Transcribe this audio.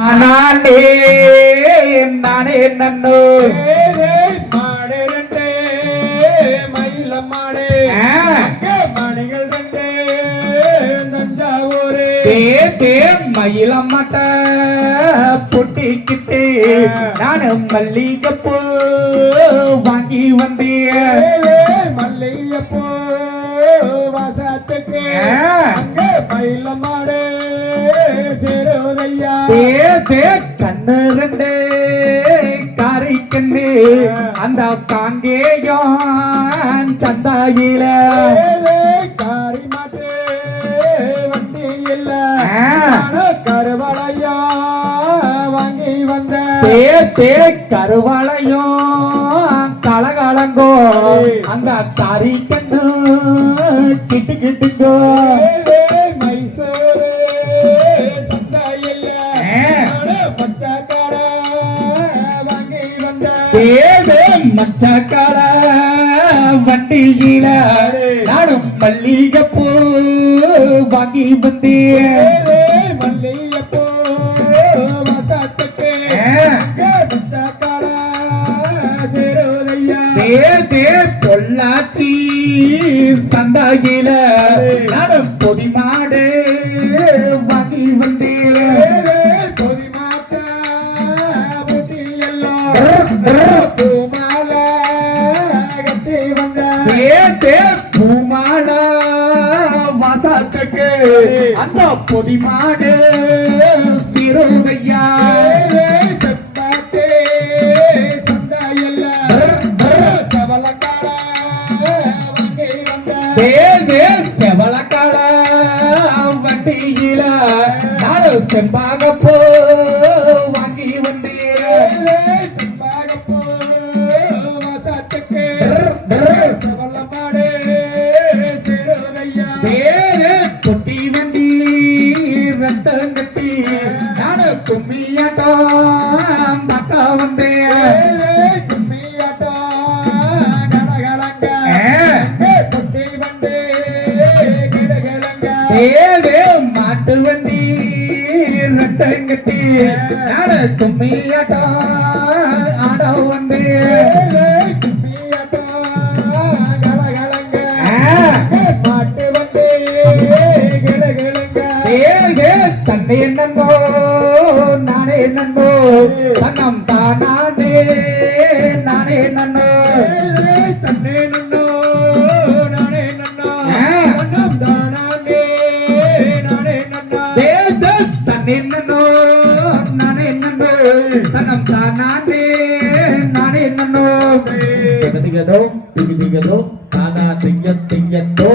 நானே நானே நன்னு மாடே ரெண்டே மயில மாடே மணிகள் ரெண்டே தஞ்சாவூரே தே மயில மாட்ட பொட்டிக்கிட்டு நானு மல்லிகைப்பூ வாங்கி வந்தேன் மல்லிகைப்பூ வாசத்துக்கு அங்க மயில மாடே சேருதையா தே கண்ணு ரெண்டு காரை கண்ணு அந்த காங்கேயம் சந்தாயில காரி மாட்டு வண்டி இல்ல கருவளையா வாங்கி வந்த தே கருவளையும் கலகலங்கோ அந்த காரி கண்ணு கிட்டு கிட்டுங்கோ மைசூரு சந்தையில் பச்சைக்கார வாங்கி வந்த மச்சக்கார வண்டியில நானும் மல்லிகைப்பூ வாங்கி வந்தேன் மல்லிகைப்பூ வாசத்துக்கு பச்சைக்கார சேருதையா பொள்ளாச்சி சந்தையில நானும் பொதி மாடு வாங்கி வந்தேன் பொதி மாட்ட புத்தி எல்லாம் பூமாலை கட்டி வந்த பூமால வாசத்துக்கு அந்த பொதி மாடு சிறுதையா செப்பாட்டே சந்தையில் சவலக்கார வாங்கி வந்த செவலக்கார வண்டியில நாடு செம்பாகப்போ வாங்கி வந்தேன் செம்பாகப்பூ வாசத்துக்கு சவல மாடே சேருதையா பொட்டி வண்டி ரத்தம் கட்டி நாடு கும்மியாட்டம் மக்கா வந்தேன் மாட்டு வண்டி ரத்தம் கட்டி நாடு கும்மியாட்டம் ஆட வந்து மாட்டு வண்டி தன்னை நண்போ நானே நண்போ தன்னம் தானே நானே நன்னோ தன்னே நன்னோ நானே நன்னா தன்னம் தானே நானே நன்னா தன்னை நன்னோ நானே நன்னோ தன்னம் தானே நானே நன்னோ திகதிகதோ தாதா திங்கத்தோ